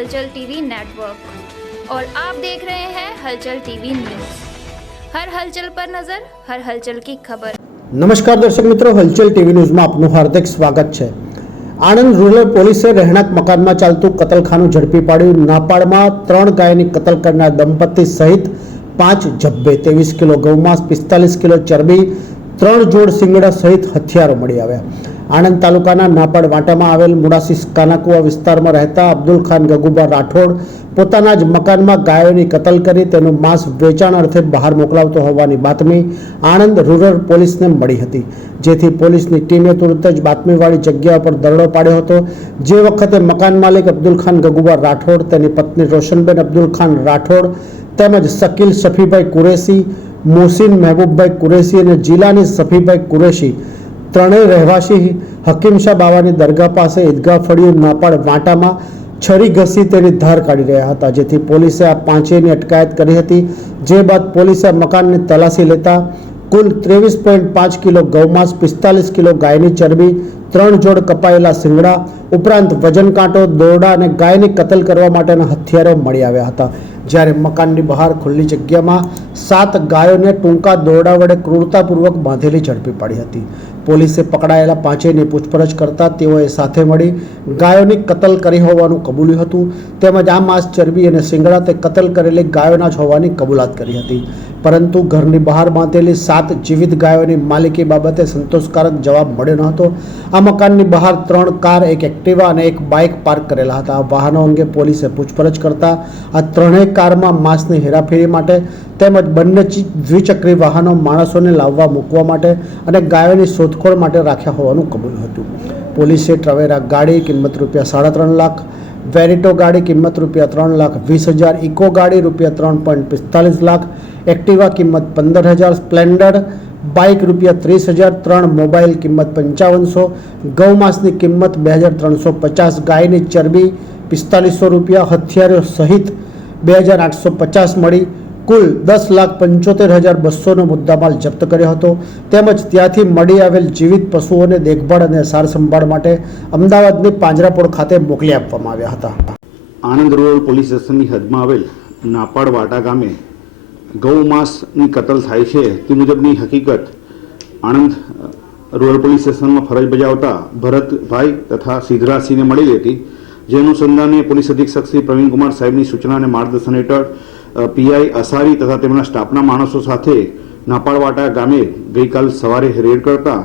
हलचल TV network और आप देख रहे हैं हलचल टीवी न्यूज हर हलचल पर नजर हर हलचल की खबर નમસ્કાર દર્શક મિત્રો હલચલ ટીવી ન્યૂઝમાં આપનું હાર્દિક સ્વાગત છે આણંદ રૂરલ પોલીસે રહેણાંક મકાનમાં ચાલતું કતલખાનું ઝડપી પાડ્યું નાપાડમાં ત્રણ ગાયની કતલ કરનાર દંપતી સહિત પાંચ જબ્બે ત્રેવીસ કિલો ગૌમાંસ પિસ્તાલીસ કિલો ચરબી ત્રણ જોડ સિંગડા સહિત હથિયારો મળી આવ્યા આણંદ તાલુકાના નાપાડ વાંટામાં આવેલ મુડાસીસ કાનાકુવા વિસ્તારમાં રહેતા અબ્દુલ ખાન ગગુબા રાઠોડ પોતાના જ મકાનમાં ગાયોની કતલ કરી તેનું માંસ વેચાણ અર્થે બહાર મોકલાવતો હોવાની બાતમી આણંદ રૂરલ પોલીસને મળી હતી. જેથી પોલીસની ટીમે તુરંત જ બાતમીવાળી જગ્યા પર દરોડો પાડ્યો હતો. જે વખતે મકાન માલિક અબ્દુલ ખાન ગગુબા રાઠોડ, તેની પત્ની રોશનબેન અબ્દુલ ખાન રાઠોડ તેમજ શકીલ શફીભાઈ કુરેશી, મોહસિન મહેબૂબભાઈ કુરેશી અને જિલ્લાની સફીભાઈ કુરેશી ત્રણેય રહેવાસી હકીમશાહ બાવાની દરગાહ પાસે ઈદગાહ ફળિયું નાપાડ વાંટામાં છરી ઘસી તેની ધાર કાઢી રહ્યા હતા, જેથી પોલીસે આ પાંચેયની અટકાયત કરી હતી. જે બાદ પોલીસે મકાનને મકાનની તલાશી લેતા કુલ ત્રેવીસ પોઈન્ટ પાંચ કિલો ગૌમાંસ પિસ્તાલીસ કિલો ગાયની ચરબી, ત્રણ જોડ કપાયેલા શિંગડા, ઉપરાંત વજન કાંટો, દોરડા અને ગાયની કતલ કરવા માટેના હથિયારો મળી આવ્યા હતા. જ્યારે મકાનની બહાર ખુલ્લી જગ્યામાં સાત ગાયોને ટૂંકા દોરડા વડે ક્રૂરતાપૂર્વક બાંધેલી ઝડપી પાડી હતી. પોલીસે પકડાયેલા પાંચેયની પૂછપરછ કરતા તેઓએ સાથે મળી ગાયોની કતલ કરી હોવાનું કબૂલ્યું હતું. તેમજ આ માંસ ચરબી અને શિંગડા તે કતલ કરેલી ગાયોના જ હોવાની કબૂલાત કરી હતી. પરંતુ ઘરની બહાર બાંધેલી સાત જીવિત ગાયોની માલિકી બાબતે સંતોષકારક જવાબ મળ્યો ન હતો. આ મકાનની બહાર ત્રણ કાર, એક એક્ટિવા અને એક બાઇક પાર્ક કરેલા હતા. આ વાહનો અંગે પોલીસે પૂછપરછ કરતા આ ત્રણેય કારમાં માંસની હેરાફેરી માટે તેમજ બંને દ્વિચક્રી વાહનો માણસોને લાવવા મૂકવા માટે અને ગાયોની શોધખોળ માટે રાખ્યા હોવાનું કબૂલ્યું હતું. પોલીસે ટ્રવેરા ગાડી કિંમત રૂપિયા સાડા ત્રણ લાખ, વેરિટો ગાડી કિંમત રૂપિયા ત્રણ લાખ, વીસ હજાર ઇકો ગાડી રૂપિયા ત્રણ પોઈન્ટ પિસ્તાલીસ લાખ એક્ટિવા કિંમત પંદર હજાર સ્પ્લેન્ડર બાઇક રૂપિયા ત્રીસ હજાર ત્રણ મોબાઈલ કિંમત પંચાવનસો, ગૌમાંસની કિંમત બે હજાર ત્રણસો પચાસ, ગાયની ચરબી પિસ્તાલીસો રૂપિયા, હથિયારો સહિત બે હજાર આઠસો પચાસ મળી. કુલ દસ લાખ પંચોતેર હજાર બસોનો મુદ્દામાલ જપ્ત કર્યો હતો. તેમજ ત્યાંથી મળી આવેલ જીવિત પશુઓને દેખભાળ અને સાર સંભાળ માટે અમદાવાદની પાંજરાપોળ ખાતે મોકલી આપવામાં આવ્યા હતા. આણંદ રૂરલ પોલીસ સ્ટેશનની હદમાં આવેલ નાપાડ વાટા ગામે ગૌ માંસની કતલ થાય છે, તે મુજબની હકીકત આણંદ રૂરલ પોલીસ સ્ટેશનમાં ફરજ બજાવતા ભરતભાઈ તથા સિદ્ધરાજસિંહને મળી હતી જે અનુસંધાને પોલીસ અધિક્ષક શ્રી પ્રવીણકુમાર સાહેબની સૂચના અને માર્ગદર્શન હેઠળ પીઆઈ અસારી તથા તેમના સ્ટાફના માણસો સાથે નાપાડવાટા ગામે ગઈકાલ સવારે રેડ કરતા,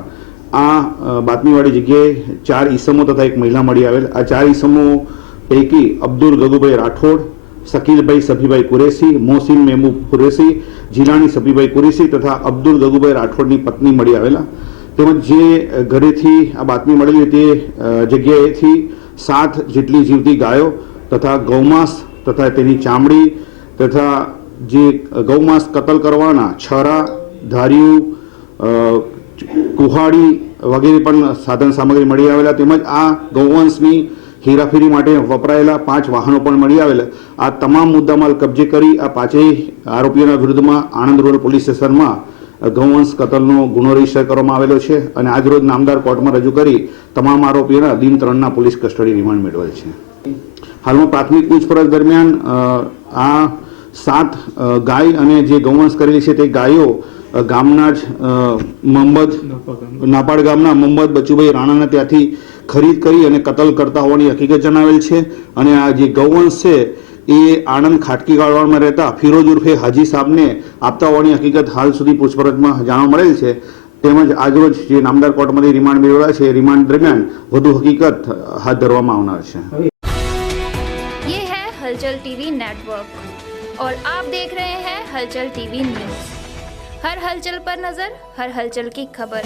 આ બાતમીવાળી જગ્યાએ ચાર ઈસમો તથા એક મહિલા મળી આવેલ. આ ચાર ઈસમો પૈકી અબ્દુલ ગગુભાઈ રાઠોડ શકીલભાઈ સફીભાઈ કુરેશી મોહસિન મેમુ કુરેશી, જીલાણી સફીભાઈ કુરેશી તથા અબ્દુલ ગગુભાઈ રાઠોડની પત્ની મળી આવેલા. તેમજ જે ઘરેથી આ બાતમી મળેલી તે જગ્યાએથી સાત જેટલી જીવતી ગાયો તથા ગૌમાંસ તથા તેની ચામડી તથા જે ગૌમાંસ કતલ કરવાના છરા ધાર્યું કુહાડી વગેરે પણ સાધન સામગ્રી મળી આવેલા. તેમજ આ ગૌવંશની હેરાફેરી માટે વપરાયેલા પાંચ વાહનો પણ મળી આવેલા. આ તમામ મુદ્દામાલ કબજે કરી આ પાંચેય આરોપીઓના વિરુદ્ધમાં આણંદ રોડ પોલીસ સ્ટેશનમાં ગૌવંશ કતલનો ગુનો રજિસ્ટર કરવામાં આવેલો છે અને આજરોજ નામદાર કોર્ટમાં રજૂ કરી તમામ આરોપીઓના દિન ત્રણના પોલીસ કસ્ટડી રિમાન્ડ મેળવેલ છે. હાલમાં પ્રાથમિક પૂછપરછ દરમિયાન આ સાત ગાય અને જે ગૌવંશ કરેલી છે તે ગાયો ગામના જ મોહમ્મદ નાપાડ ગામના મોહમ્મદ બચુભાઈ રાણાના ત્યાંથી ખરીદ કરી અને કતલ કરતા હોવાની હકીકત જણાવેલ છે અને આ જે ગૌવંશ છે એ આણંદ ખાટકી ગાળવામાં રહેતા ફિરોજ ઉર્ફે હાજી સાહેબને આપતા હોવાની હકીકત હાલ સુધી પૂછપરછમાં જાણવા મળેલ છે તેમજ આજરોજ જે નામદાર કોર્ટમાંથી રિમાન્ડ મેળવ્યા છે રિમાન્ડ દરમિયાન વધુ હકીકત હાથ ધરવામાં આવનાર છે ये है हलचल टीवी नेटवर्क और आप देख रहे हैं हलचल टीवी न्यूज हर हलचल पर नजर हर हलचल की खबर